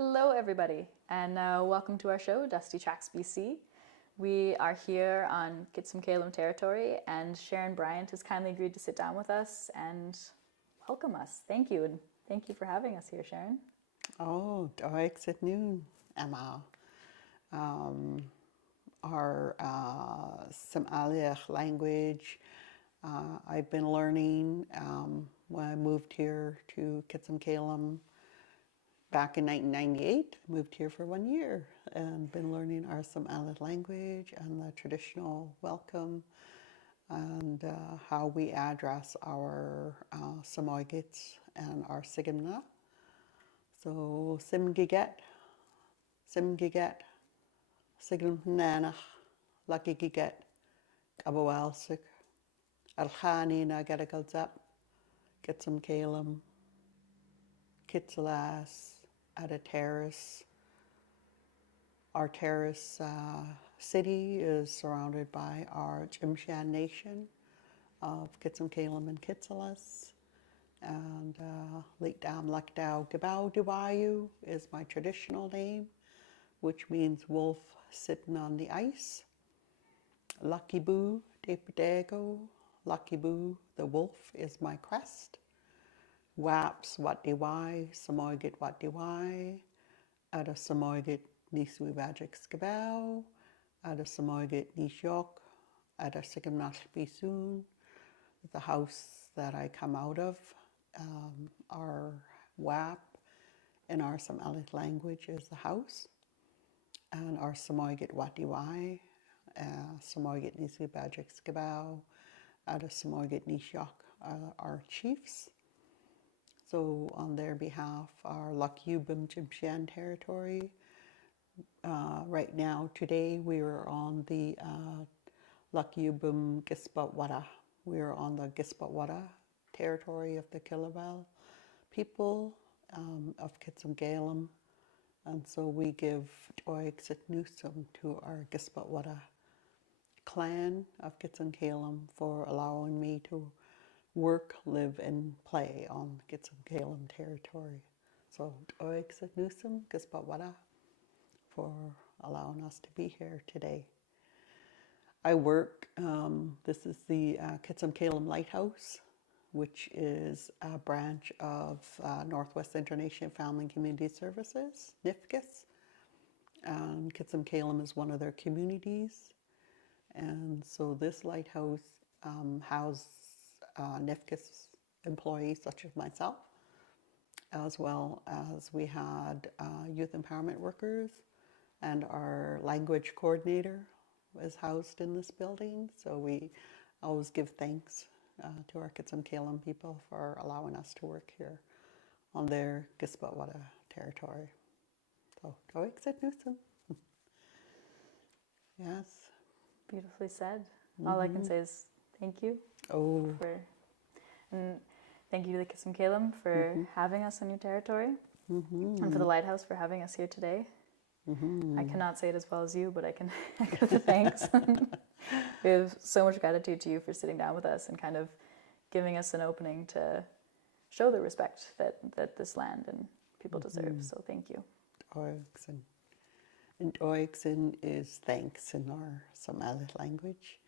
Hello, everybody, and welcome to our show, Dusty Tracks BC. We are here on Kitsum Kalem territory, and Sharon Bryant has kindly agreed to sit down with us and welcome us. Thank you, and thank you for having us here, Sharon. Oh, Terrace at noon, Emma. Our Somalian language I've been learning when I moved here to Kitsum Kalem back in 1998. Moved here for 1 year and been learning our Somalian language and the traditional welcome and how we address our Samoyeds and our Sigimna. So Simgiget, Sigrim Nanach, Lucky Giget, Abawalsik, Alkhani Nagadagalzap, Kitsum Kalem, Kitsalas, at a Terrace. Our Terrace city is surrounded by our Jimshan Nation of Kitsum Kalem and Kitsalas. And Likdam Lakdao Gabao Duwayu is my traditional name, which means wolf sitting on the ice. Lucky Boo Depedago, Lucky Boo, the wolf, is my crest. Waps Wat Diwai, Samoygit Wat Diwai, Ada Samoygit Nisui Vajik Skabao, Ada Samoygit Nishok, Ada Sigamnach Bisun, the house that I come out of. Our WAP in our Somali language is the house, and our Samoygit Wat Diwai, Samoygit Nisui Vajik Skabao, Ada Samoygit Nishok are our chiefs. So on their behalf, our Lakyubim Jimshan territory. Right now, today, we are on the Lakyubim Gisbatwada. We are on the Gisbatwada territory of the Kilawel people of Kitsum Kalem. And so we give Oixit Newsum to our Gisbatwada clan of Kitsum Kalem for allowing me to work, live, and play on Kitsum Kalem territory. So Oixit Newsum Gisbatwada for allowing us to be here today. I work, this is the Kitsum Kalem Lighthouse, which is a branch of Northwest International Family and Community Services, NIFCIS. And Kitsum Kalem is one of their communities. And so this lighthouse houses NIFCIS employees such as myself, as well as we had youth empowerment workers, and our language coordinator is housed in this building. So we always give thanks to our Kitsum Kalem people for allowing us to work here on their Gisbatwada territory. So, Doixit Newsom. Yes. Beautifully said. All I can say is thank you. And thank you to the Kitsum Kalem for having us on your territory, and for the Lighthouse for having us here today. I cannot say it as well as you, but I can echo the thanks. We have so much gratitude to you for sitting down with us and kind of giving us an opening to show the respect that this land and people deserve. So thank you. Oixin. And Oixin is thanks in our Somali language.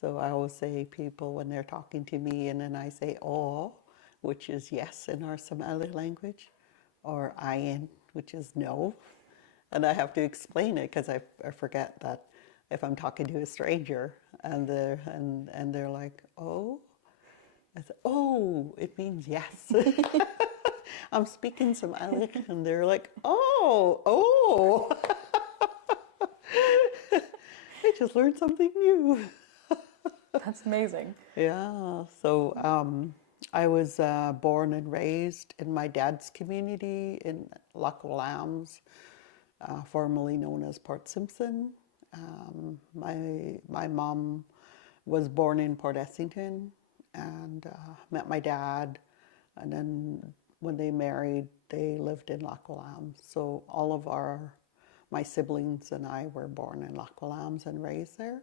So I always say people when they're talking to me, and then I say "oh," which is yes in our Somali language, or "ayin," which is no. And I have to explain it because I forget that if I'm talking to a stranger and they're like, "oh," I say, "oh, it means yes." I'm speaking Somali, and they're like, "oh, oh." I just learned something new. That's amazing. Yeah. So I was born and raised in my dad's community in Loch Lambs, formerly known as Port Simpson. My mom was born in Port Essington and met my dad, and then when they married, they lived in Loch Lambs. So all of my siblings and I were born in Loch Lambs and raised there.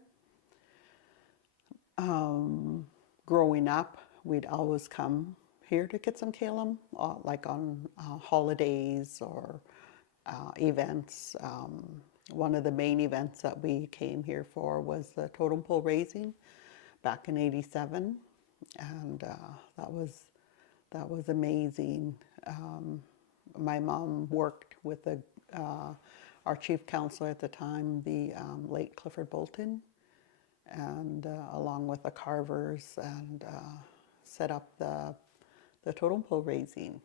Growing up, we'd always come here to Kitsum Kalem, like on holidays or events. One of the main events that we came here for was the totem pole raising back in '87, and that was amazing. My mom worked with our chief counselor at the time, the late Clifford Bolton, and along with the carvers, and set up the totem pole raising.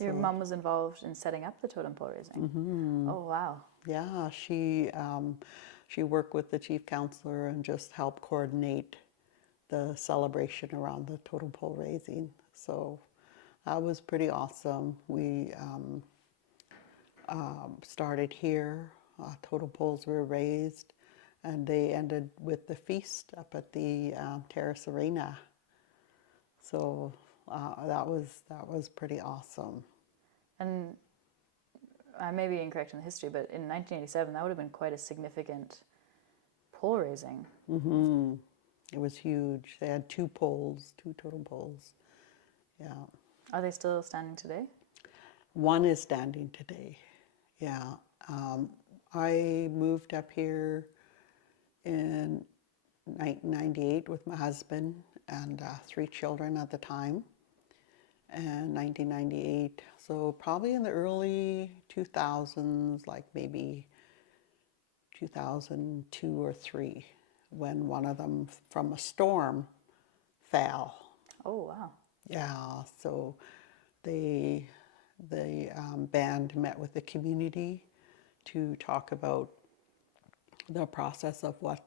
Your mom was involved in setting up the totem pole raising. Mm-hmm. Oh wow! Yeah, she worked with the chief counselor and just helped coordinate the celebration around the totem pole raising. So that was pretty awesome. We started here. Totem poles were raised, and they ended with the feast up at the Terrace Arena. So that was pretty awesome. And I may be incorrect in the history, but in 1987, that would have been quite a significant pole raising. Mm-hmm. It was huge. They had two totem poles. Yeah. Are they still standing today? One is standing today. Yeah. I moved up here in 1998 with my husband and 3 children at the time. And 1998, so probably in the early 2000s, like maybe 2002 or 3, when one of them from a storm fell. Oh wow! Yeah, so the band met with the community to talk about the process of what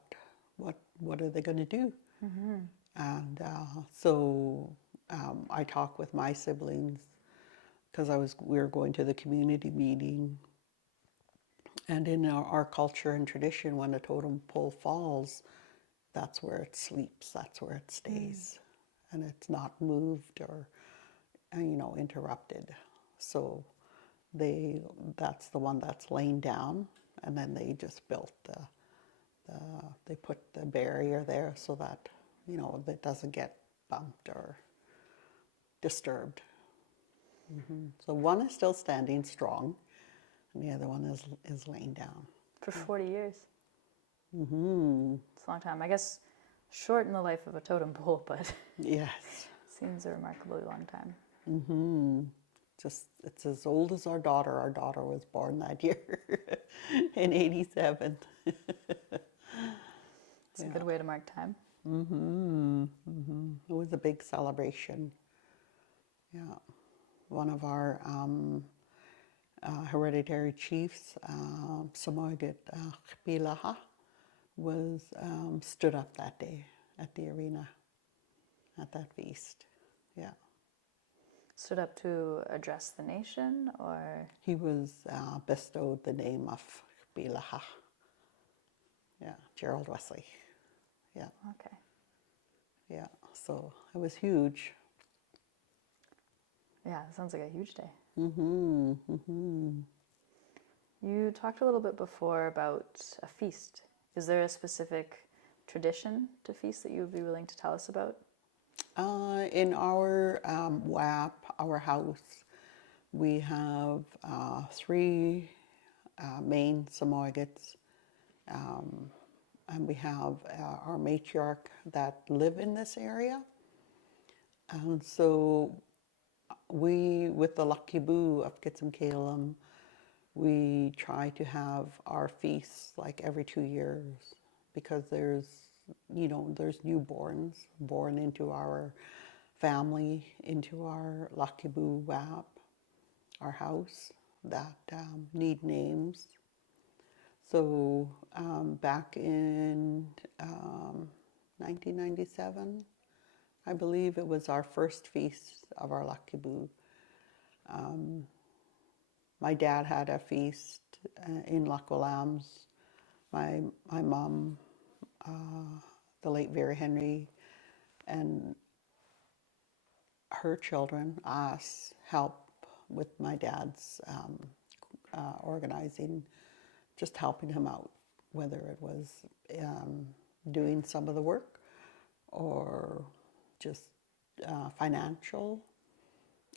are they going to do. Mm-hmm. And so I talked with my siblings because we were going to the community meeting. And in our culture and tradition, when a totem pole falls, that's where it sleeps, that's where it stays. And it's not moved or, interrupted. So that's the one that's laying down, and then they just built they put the barrier there so that, it doesn't get bumped or disturbed. Mm-hmm. So one is still standing strong, and the other one is laying down. For 40 years. Mm-hmm. It's a long time. I guess short in the life of a totem pole, but yes, seems a remarkably long time. Mm-hmm. It's as old as our daughter. Our daughter was born that year in '87. It's a good way to mark time. Mm-hmm. Mm-hmm. It was a big celebration. Yeah. One of our hereditary chiefs, Samoyed Bilaha, was stood up that day at the arena at that feast. Yeah. Stood up to address the nation, or? He was bestowed the name of Bilaha. Yeah, Gerald Wesley. Yeah. Okay. Yeah, so it was huge. Yeah, it sounds like a huge day. Mm-hmm. Mm-hmm. You talked a little bit before about a feast. Is there a specific tradition to feast that you would be willing to tell us about? In our WAP, our house, we have 3 main Samoyeds, and we have our matriarch that live in this area. And so we, with the Lakibu of Kitsimkalem, we try to have our feasts like every 2 years, because there's newborns born into our family, into our Lakibu WAP, our house, that need names. So back in 1997, I believe it was our first feast of our Lakibu. My dad had a feast in Lakwalams. My mom, the late Vera Henry, and her children, us, help with my dad's organizing, just helping him out, whether it was doing some of the work or just financial,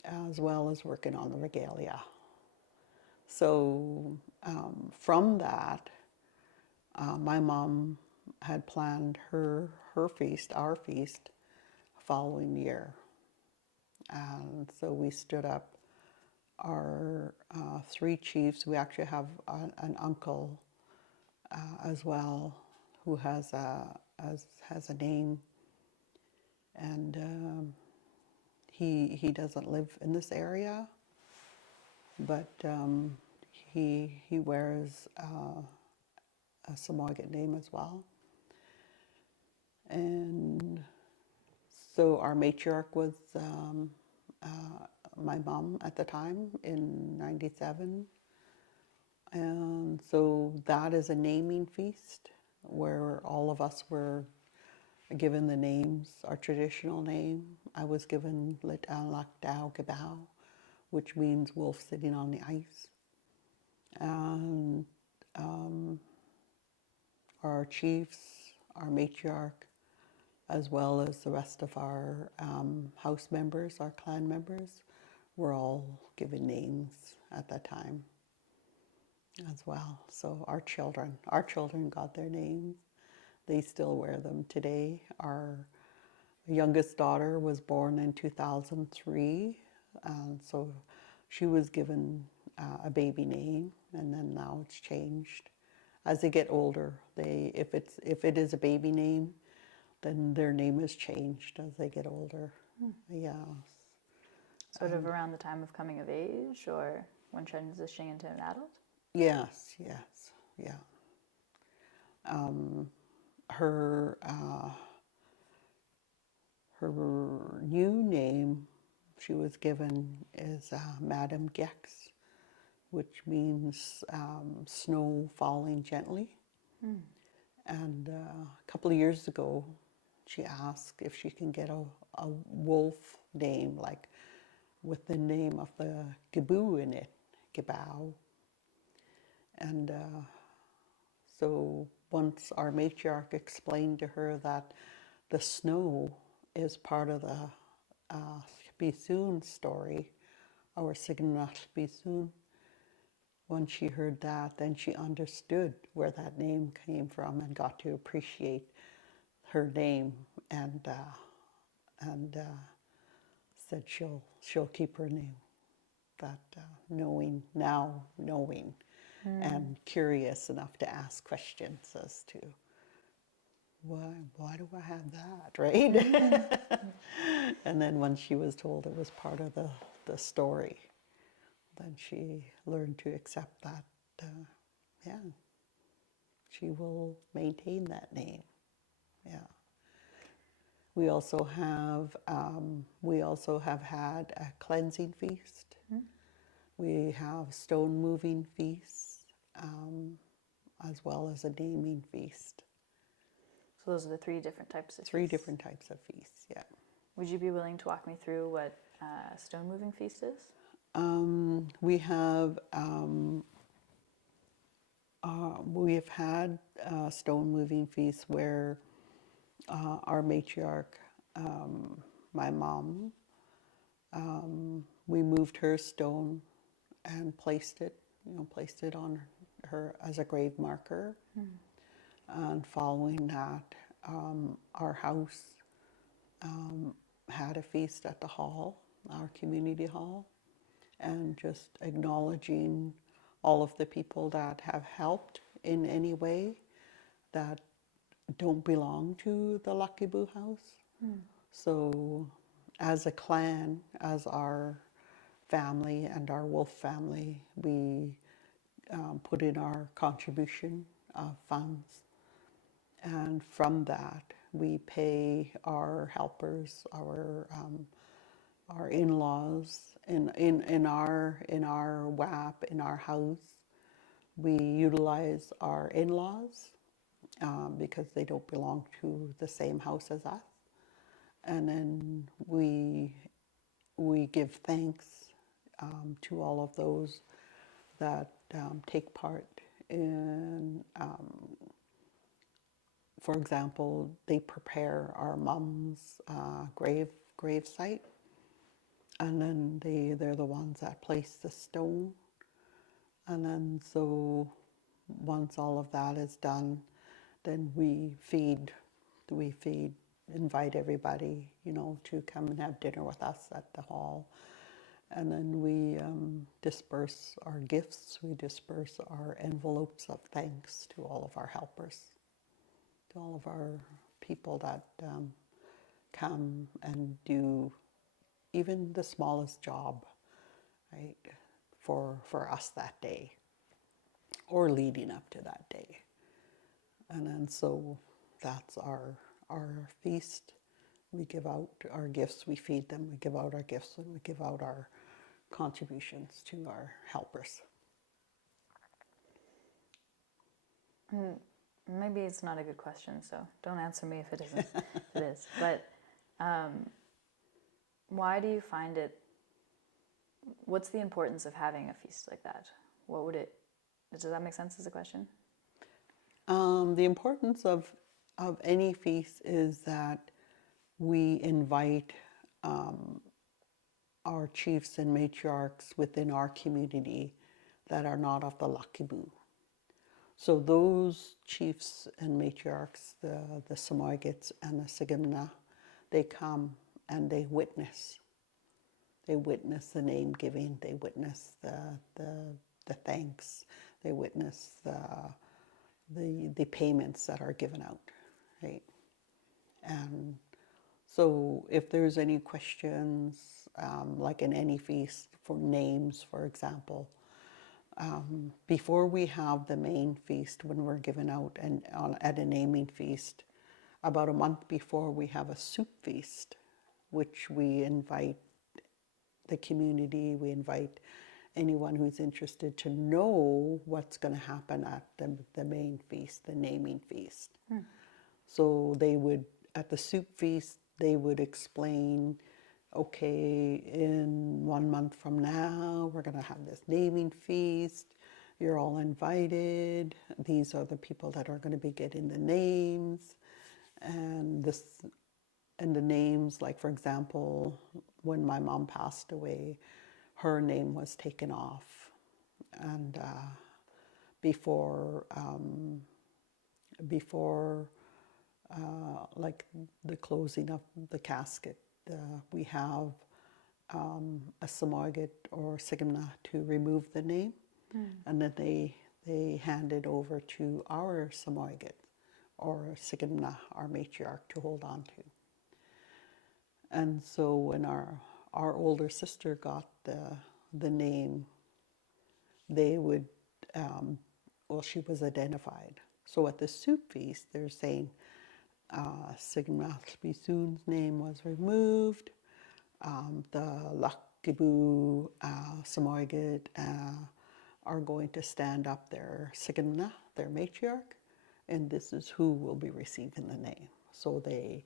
as well as working on the regalia. So from that, my mom had planned her feast, our feast, following year. And so we stood up our three chiefs. We actually have an uncle as well who has a name, and he doesn't live in this area, but he wears a Samoyed name as well. And so our matriarch was my mom at the time in '97. And so that is a naming feast where all of us were given the names, our traditional name. I was given Lit An Lak Dao Gabao, which means wolf sitting on the ice. And our chiefs, our matriarch, as well as the rest of our house members, our clan members, were all given names at that time as well. So our children got their names. They still wear them today. Our youngest daughter was born in 2003, and so she was given a baby name, and then now it's changed. As they get older, if it is a baby name, then their name is changed as they get older. Yeah. Sort of around the time of coming of age, or when transitioning into an adult? Yes, yeah. Her new name she was given is Madame Gex, which means snow falling gently. And a couple of years ago, she asked if she can get a wolf name, like with the name of the Gibou in it, Gibao. And so once our matriarch explained to her that the snow is part of the Bisoon story, our Signat Bisoon, when she heard that, then she understood where that name came from and got to appreciate her name, and said she'll keep her name. That knowing, and curious enough to ask questions as to why do I have that, right? And then when she was told it was part of the story, then she learned to accept that, yeah, she will maintain that name. Yeah. We also have had a cleansing feast. We have stone moving feasts, as well as a naming feast. So those are the three different types of Three feasts. different types of feasts, yeah. Would you be willing to walk me through what a stone moving feast is? We have had stone moving feasts where our matriarch, my mom, we moved her stone and placed it on her as a grave marker. And following that, our house had a feast at the hall, our community hall, and just acknowledging all of the people that have helped in any way that don't belong to the Lucky Boo house. So as a clan, as our family and our wolf family, we put in our contribution of funds, and from that we pay our helpers, our in-laws in our WAP, in our house. We utilize our in-laws because they don't belong to the same house as us, and then we give thanks to all of those that take part in, for example, they prepare our mom's grave site, and then they're the ones that place the stone, And then so once all of that is done, then invite everybody, to come and have dinner with us at the hall. And then we disperse our gifts, we disperse our envelopes of thanks to all of our helpers, to all of our people that come and do even the smallest job, right, for us that day or leading up to that day. And then so that's our feast. We give out our gifts, we feed them, we give out our gifts, and we give out our contributions to our helpers. Maybe it's not a good question, so don't answer me if it isn't. If it is. But why do you find it, what's the importance of having a feast like that? Does that make sense as a question? The importance of any feast is that we invite our chiefs and matriarchs within our community that are not of the Lakibu. So those chiefs and matriarchs, the Samoyeds and the Sigimna, they come and they witness. They witness the name giving. They witness the thanks. They witness the payments that are given out, right? And so if there's any questions, like in any feast for names, for example, before we have the main feast, when we're given out at a naming feast, about a month before we have a soup feast, which we invite the community, we invite anyone who's interested to know what's going to happen at the main feast, the naming feast. So they would, at the soup feast, they would explain, okay, in 1 month from now, we're going to have this naming feast. You're all invited. These are the people that are going to be getting the names. And the names, like for example, when my mom passed away, her name was taken off. And before like the closing of the casket, we have a Samoyed or Sigimna to remove the name, and then they hand it over to our Samoyed or Sigimna, our matriarch, to hold on to. And so when our older sister got the name, they would, she was identified. So at the soup feast, they're saying Sigimna Bisun's name was removed. The Lakibu Samoyed are going to stand up their Sigimna, their matriarch, and this is who will be receiving the name. So they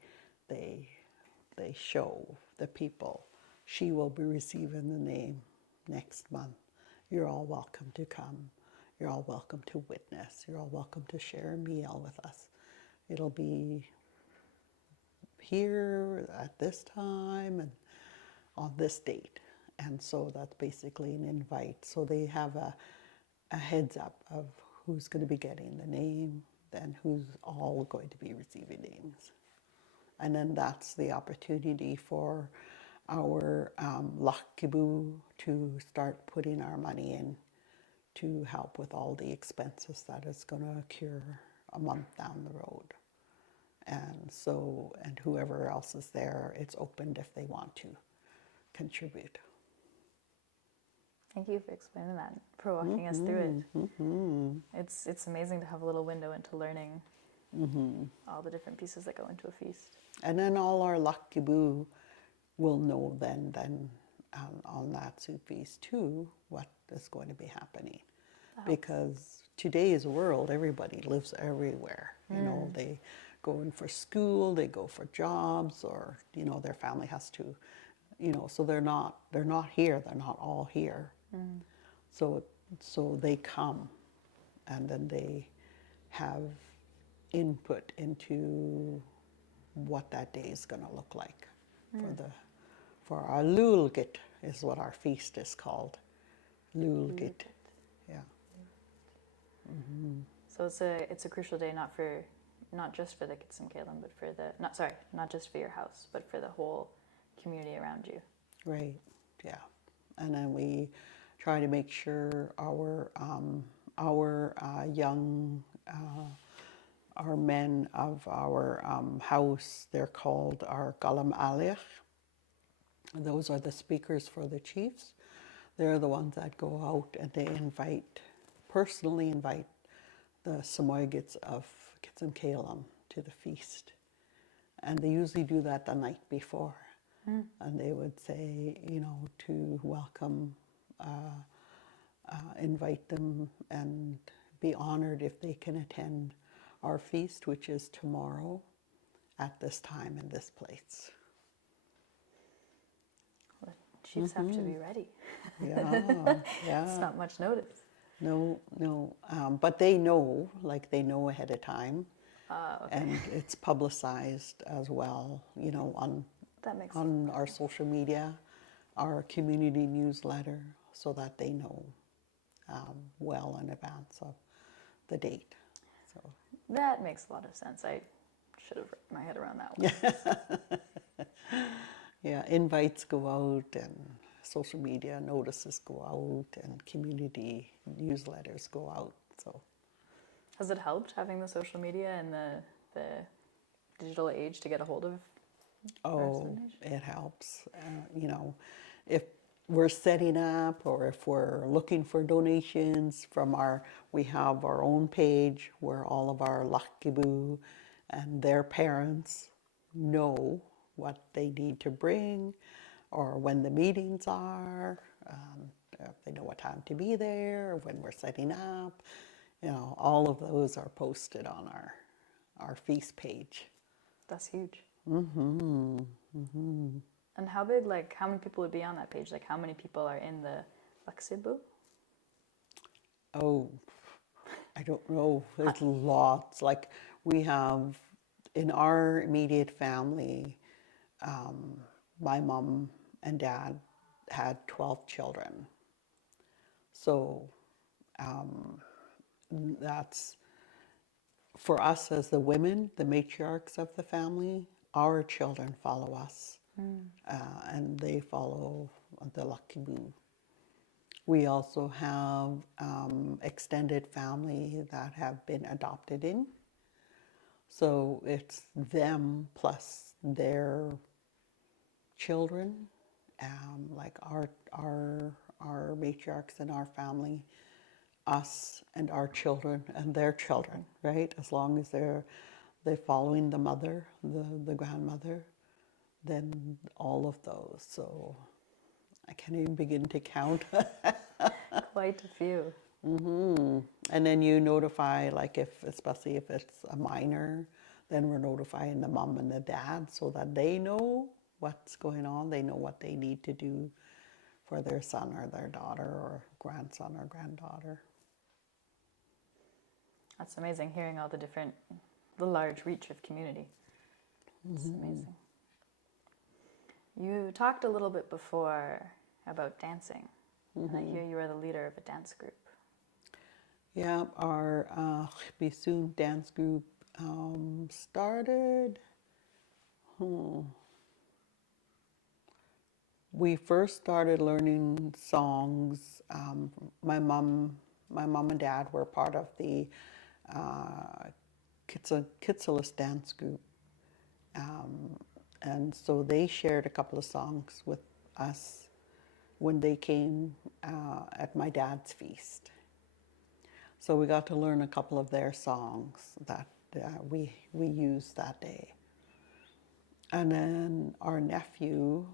show the people, she will be receiving the name next month. You're all welcome to come. You're all welcome to witness. You're all welcome to share a meal with us. It'll be here at this time and on this date. And so that's basically an invite. So they have a heads up of who's going to be getting the name, then who's all going to be receiving names. And then that's the opportunity for our Lakibu to start putting our money in to help with all the expenses that is going to occur a month down the road. And so, and whoever else is there, it's opened if they want to contribute. Thank you for explaining that, for walking us through it. It's amazing to have a little window into learning all the different pieces that go into a feast. And then all our Lakibu will know then on that soup feast too what is going to be happening. Because today's world, everybody lives everywhere. You know, they go in for school, they go for jobs, or their family has to, so they're not here. They're not all here. So they come, and then they have input into what that day is going to look like. For our Lulgit is what our feast is called. Lulgit. Yeah. So it's a crucial day, not just for the Kitsum Kalem, but for the not just for your house, but for the whole community around you. Right. Yeah. And then we try to make sure our young our men of our house, they're called our Galam Alich. Those are the speakers for the chiefs. They're the ones that go out and they personally invite the Samoyeds of Kitsum Kalem to the feast. And they usually do that the night before. And they would say, to welcome, invite them and be honored if they can attend our feast, which is tomorrow at this time in this place. Well, chiefs have to be ready. Yeah. It's not much notice. No. But they know ahead of time. Okay. And it's publicized as well, That makes on our social media, our community newsletter, so that they know well in advance of the date. So That makes a lot of sense. I should have wrapped my head around that one. Yeah, invites go out and social media notices go out and community newsletters go out. So Has it helped having the social media and the digital age to get a hold of? It helps. If we're setting up or if we're looking for donations we have our own page where all of our Lakibu and their parents know what they need to bring or when the meetings are, if they know what time to be there, when we're setting up. All of those are posted on our feast page. That's huge. Mm-hmm. And how big, how many people would be on that page? How many people are in the Laksibu? Oh, I don't know. There's lots. We have, in our immediate family, my mom and dad had 12 children. So that's, for us as the women, the matriarchs of the family, our children follow us. And they follow the Lakibu. We also have extended family that have been adopted in. So it's them plus their children, our matriarchs in our family, us and our children and their children, right? As long as they're following the mother, the grandmother, then all of those. So I can't even begin to count. Quite a few. And then you notify, especially if it's a minor, then we're notifying the mom and the dad so that they know what's going on. They know what they need to do for their son or their daughter or grandson or granddaughter. That's amazing, hearing all the large reach of community. It's amazing. You talked a little bit before about dancing. And I hear you are the leader of a dance group. Yeah, our Bisoon dance group started. We first started learning songs. My mom and dad were part of the Kitsalis dance group. And so they shared a couple of songs with us when they came at my dad's feast. So we got to learn a couple of their songs that we used that day. And then our nephew,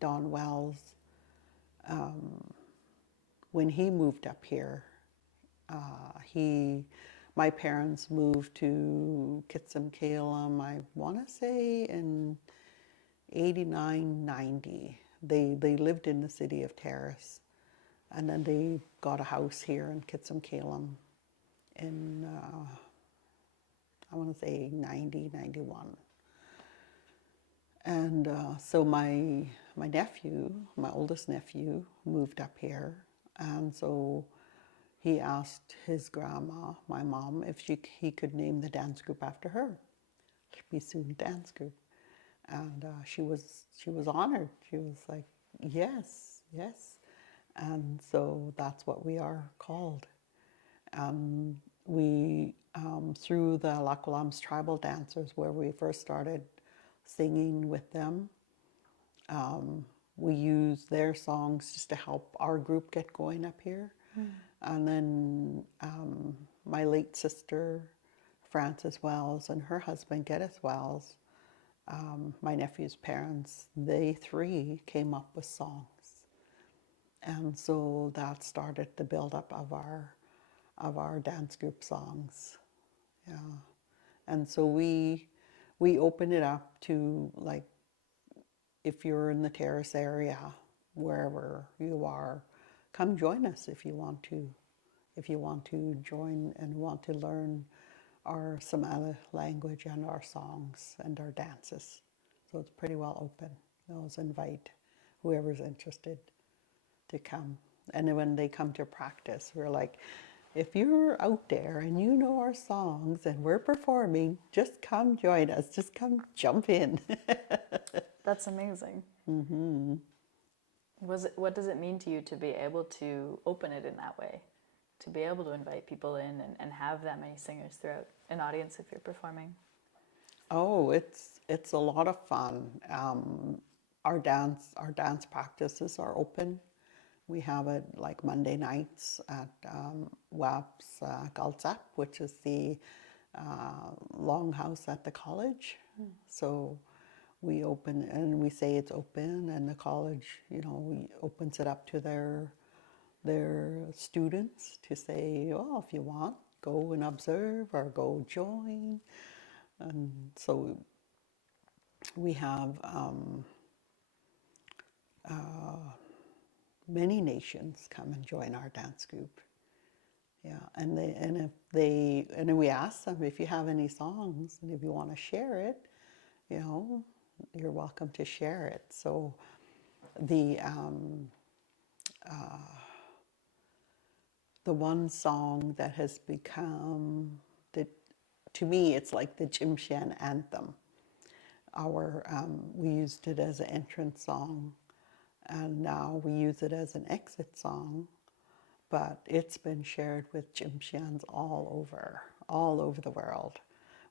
Don Wells, when he moved up here, my parents moved to Kitsum Kalem, I want to say in 89, 90. They lived in the city of Terrace, and then they got a house here in Kitsum Kalem in, I want to say 90, 91. And so my nephew, my oldest nephew, moved up here And so he asked his grandma, my mom, if he could name the dance group after her. Soon dance group. And she was honored. She was like, yes, yes. And so that's what we are called. We, through the Lakwalams tribal dancers, where we first started singing with them, we use their songs just to help our group get going up here. And then my late sister, Frances Wells, and her husband, Geddes Wells, my nephew's parents, they three came up with songs. And so that started the build-up of our dance group songs. Yeah. And so we open it up to, like, if you're in the Terrace area, wherever you are, come join us if you want to. If you want to join and want to learn our Somali language and our songs and our dances. So it's pretty well open. I always invite whoever's interested to come. And then when they come to practice, we're like, if you're out there and you know our songs and we're performing, just come join us. Just come jump in. That's amazing. What does it mean to you to be able to open it in that way? To be able to invite people in and have that many singers throughout an audience if you're performing? Oh, it's a lot of fun. Our dance practices are open. We have it like Monday nights at WAP's Galzap, which is the longhouse at the college. So we open, and we say it's open, and the college, we opens it up to their students to say, oh, if you want, go and observe or go join. And so we have many nations come and join our dance group. Yeah, and then we ask them, if you have any songs and if you want to share it, you're welcome to share it. So the one song that has become to me, it's like the Jimshan anthem. We used it as an entrance song, and now we use it as an exit song. But it's been shared with Jimshans all over the world.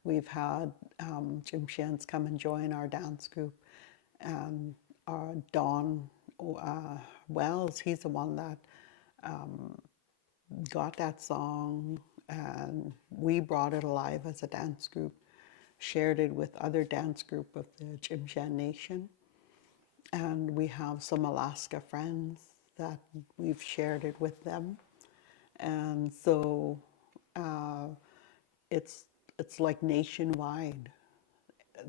We've had Jimshans come and join our dance group, and Don Wells, he's the one that got that song, and we brought it alive as a dance group, shared it with other dance group of the Jimshan Nation, and we have some Alaska friends that we've shared it with them. And so it's like nationwide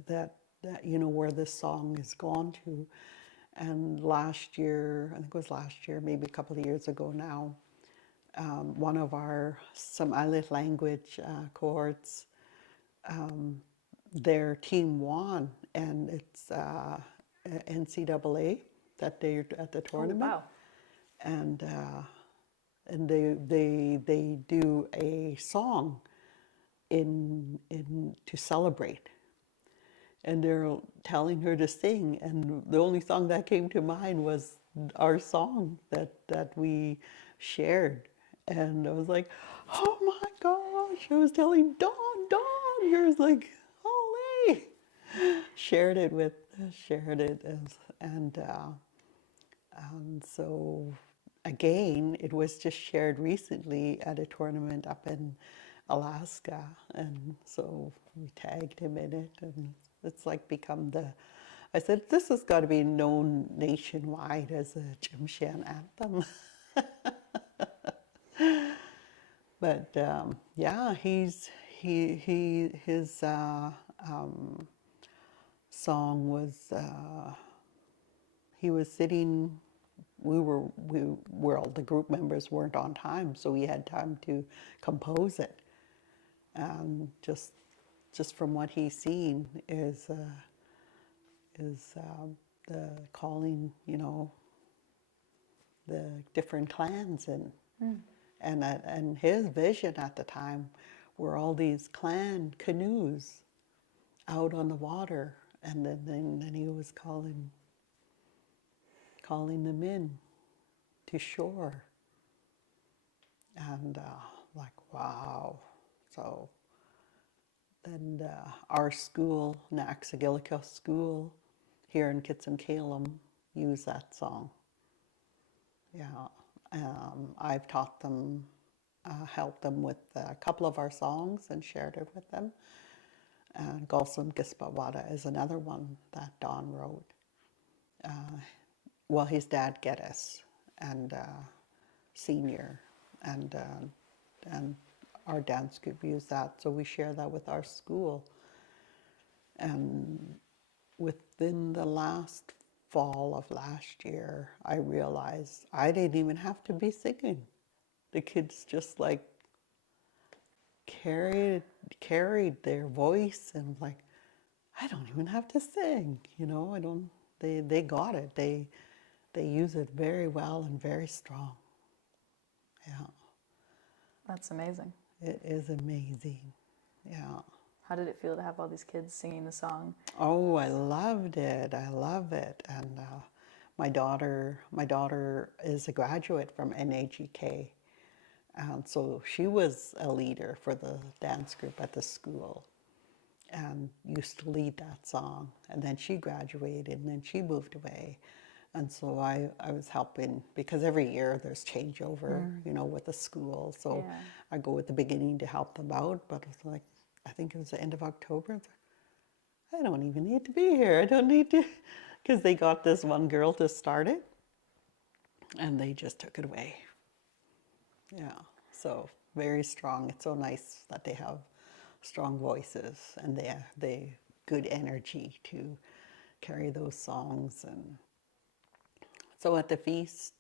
that where this song has gone to. And last year, I think it was last year, maybe a couple of years ago now, one of our Somali language cohorts, their team won, and it's NCAA that they're at the tournament. Oh, wow. And they do a song to celebrate, and they're telling her to sing, and the only song that came to mind was our song that we shared. And I was like, oh my gosh, I was telling Dawn, he was like, holy, shared it, and so again, it was just shared recently at a tournament up in Alaska, and so we tagged him in it, and it's like become I said, this has got to be known nationwide as a Jimshan anthem. But yeah, his song was, he was sitting, the group members weren't on time, so we had time to compose it. And just from what he's seen is the calling, the different clans in. And his vision at the time were all these clan canoes out on the water, and then he was calling them in to shore. And like, wow. So then our school, Naxagillica School, here in Kitsim-Kalem, use that song. Yeah, I've taught them, helped them with a couple of our songs and shared it with them. And Gulsum Gispawada is another one that Don wrote. Well, his dad Geddes and senior, and our dance group used that, so we share that with our school. And within the last fall of last year, I realized I didn't even have to be singing. The kids just like carried their voice, and like, I don't even have to sing, you know. They got it. They use it very well and very strong. Yeah. That's amazing. It is amazing. Yeah. How did it feel to have all these kids singing the song? Oh, I loved it. I love it. And my daughter is a graduate from NAGK. And so she was a leader for the dance group at the school and used to lead that song. And then she graduated, and then she moved away. And so I was helping, because every year there's changeover, you know, with the school. So Yeah. I go at the beginning to help them out. But it's like, I think it was the end of October. It's like, I don't even need to be here. I don't need to, because they got this one girl to start it, and they just took it away. Yeah, so very strong. It's so nice that they have strong voices, and they good energy to carry those songs. And so at the feast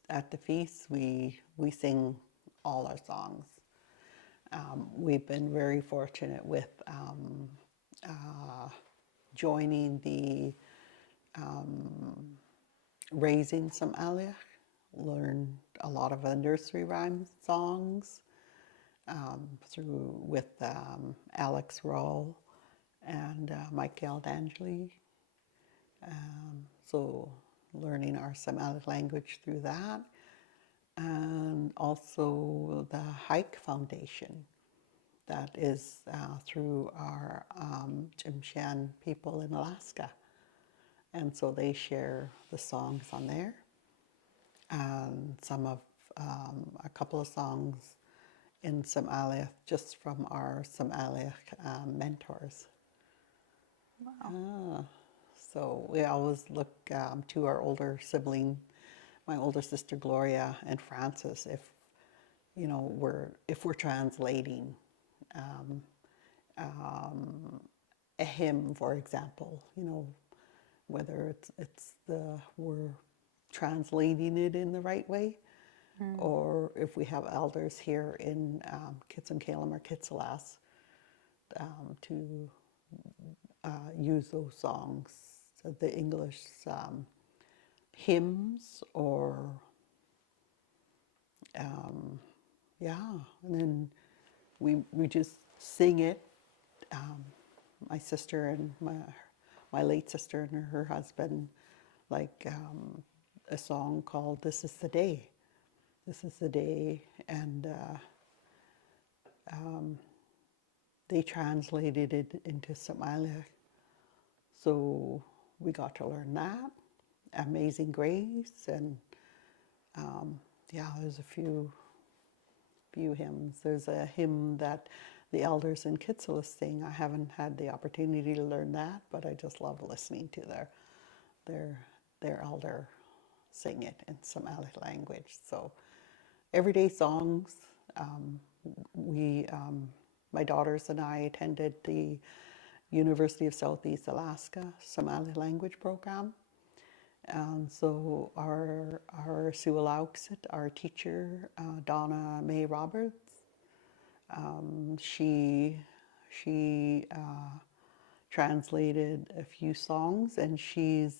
we sing all our songs. We've been very fortunate with joining the Raising Some Aliach, learned a lot of the nursery rhyme songs with Alex Roll and Mike D'Angeli. So learning our Somalic language through that. And also the Hike Foundation, that is through our Jimshan people in Alaska. And so they share the songs on there, and a couple of songs in Somalic just from our Somalic mentors. Wow. So we always look to our older sibling, my older sister Gloria and Francis, if we're translating a hymn, for example, whether we're translating it in the right way, or if we have elders here in Kitsim-Kalem or Kitsilas to use those songs, so the English hymns, or and then we just sing it. My sister and my late sister and her husband, like a song called "This Is the Day." This is the day, and they translated it into Somali. So we got to learn that. Amazing Grace, and there's a few hymns. There's a hymn that the elders in Kitsilas sing. I haven't had the opportunity to learn that, but I just love listening to their elder sing it in Somali language. So everyday songs. My daughters and I attended the University of Southeast Alaska Somali language program. And so our Siwalauksit, our teacher, Donna Mae Roberts, she translated a few songs, and she's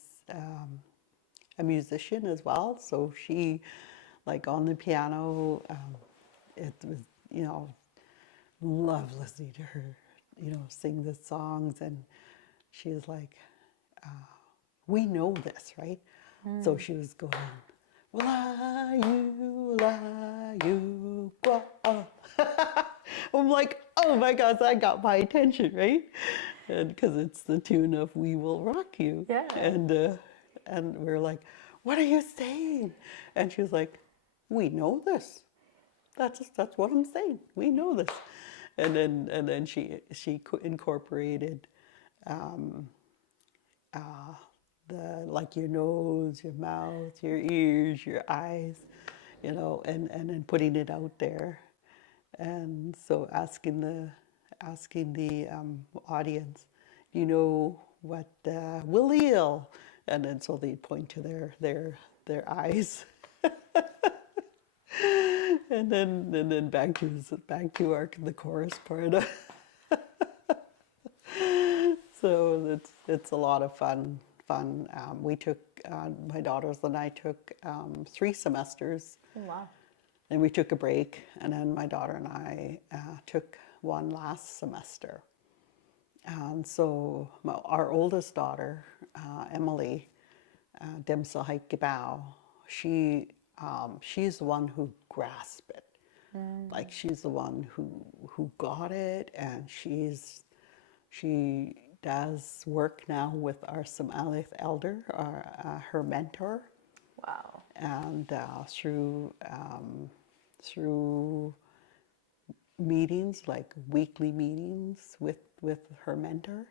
a musician as well. So she like on the piano. It was, love listening to her, sing the songs. And she was like, we know this, right? So she was going, la you, gua. I'm like, oh my gosh, that got my attention, right? And because it's the tune of "We Will Rock You," Yeah. And we're like, what are you saying? And she was like, we know this. That's what I'm saying. We know this. And then she incorporated the, like, your nose, your mouth, your ears, your eyes, and then putting it out there. And so asking the audience, you know what Willie-ill, and then so they point to their eyes, and then back to the chorus part. So it's a lot of fun. We took my daughters and I took 3 semesters. Wow. And we took a break, and then my daughter and I took one last semester. And so our oldest daughter, Emily, Demsa Haikibao, she's the one who grasped it. Like, she's the one who got it, and she does work now with our Somalith elder, her mentor. Wow. And through meetings, like weekly meetings with her mentor,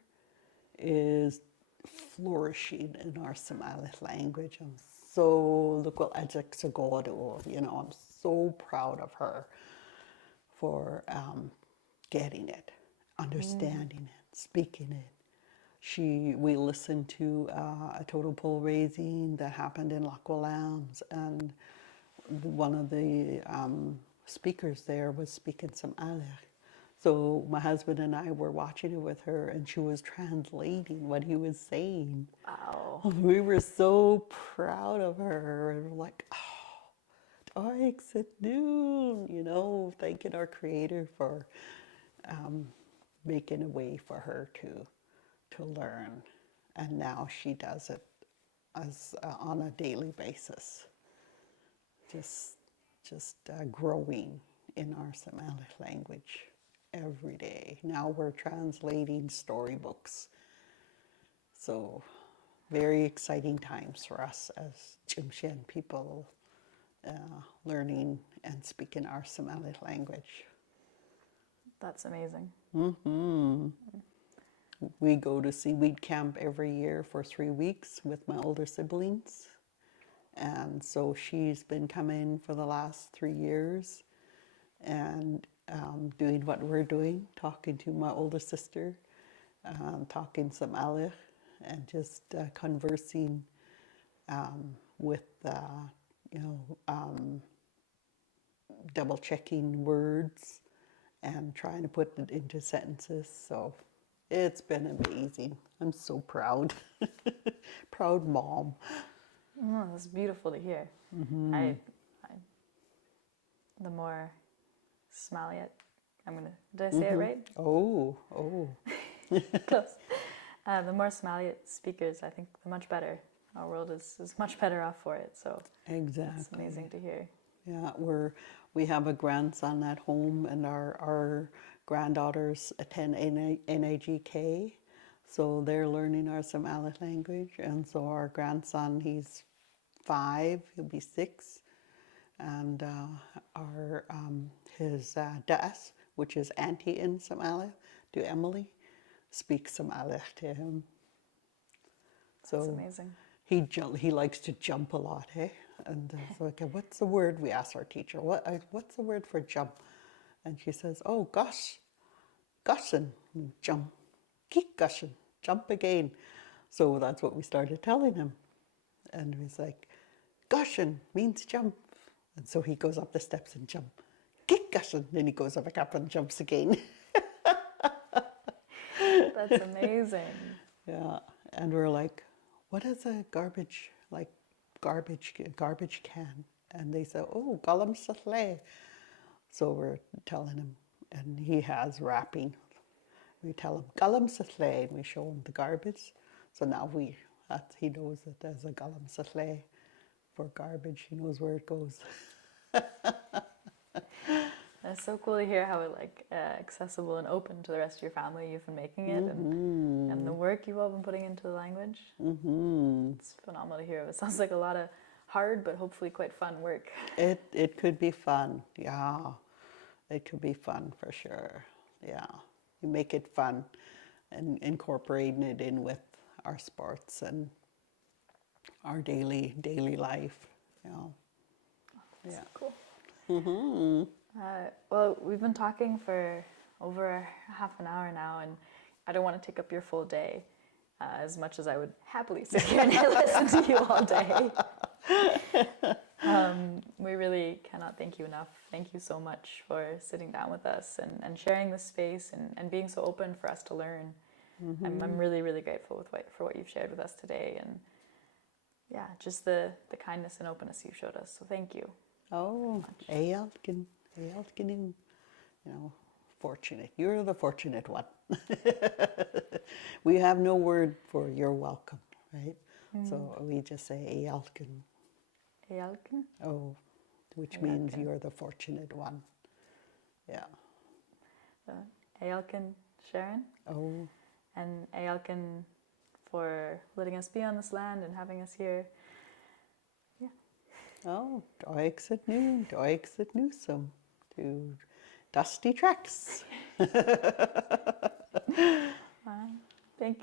is flourishing in our Somalith language. I'm so I'm so proud of her for getting it, understanding it, speaking it. We listened to a total pole raising that happened in Lakwalams, and one of the speakers there was speaking some Alech. So my husband and I were watching it with her, and she was translating what he was saying. Wow. We were so proud of her, and we're like, oh, Oix at noon, thanking our Creator for making a way for her to learn. And now she does it as on a daily basis, just growing in our Somalich language every day. Now we're translating storybooks, so very exciting times for us as Tsimshian people, learning and speaking our Somalich language. That's amazing. We go to seaweed camp every year for 3 weeks with my older siblings. And so she's been coming for the last 3 years and doing what we're doing, talking to my older sister, talking some Aleph, and just conversing with, double checking words and trying to put it into sentences. So it's been amazing. I'm so proud. Proud mom. Oh, that's beautiful to hear. The more Somaliot, did I say it right? Oh. Close. The more Somaliot speakers, I think, the much better. Our world is much better off for it. So exactly, it's amazing to hear. Yeah, we have a grandson at home, and our granddaughters attend NAGK, so they're learning our Somali language. And so our grandson, he's 5, he'll be 6, and his Das, which is auntie in Somali to Emily, speaks Somali to him. That's amazing. He likes to jump a lot, eh? And so, okay, what's the word? We asked our teacher, what's the word for jump? And she says, oh, gosh, gushin, jump, keep gushing, jump again. So that's what we started telling him. And he's like, gushin means jump. And so he goes up the steps and jump. Keep gushing. Then he goes up and jumps again. That's amazing. Yeah, and we're like, what is a garbage can? and they say, oh, Gollum Satlé. So we're telling him, and he has rapping. We tell him Gollum Satlé, and we show him the garbage. So now he knows it as a Gollum Satlé for garbage. He knows where it goes. It's so cool to hear how accessible and open to the rest of your family you've been making it, and the work you've all been putting into the language. It's phenomenal to hear. It sounds like a lot of hard but hopefully quite fun work. It could be fun, yeah. It could be fun for sure, yeah. You make it fun and incorporating it in with our sports and our daily life, you know. That's Yeah. Cool. Well, we've been talking for over half an hour now, and I don't want to take up your full day as much as I would happily sit here and listen to you all day. We really cannot thank you enough. Thank you so much for sitting down with us and sharing this space and being so open for us to learn. I'm really, really grateful for what you've shared with us today, and yeah, just the kindness and openness you've showed us. So thank you. Oh, Eyalkin, you know, fortunate. You're the fortunate one. We have no word for you're welcome, right? So we just say Eyalkin. Eyalkin? Oh, which Eyalkin. means you're the fortunate one. Yeah. Eyalkin, Sharon. Oh. And Eyalkin for letting us be on this land and having us here. Yeah. Oh, Doixit Newsome to Dusty Tracks. Wow.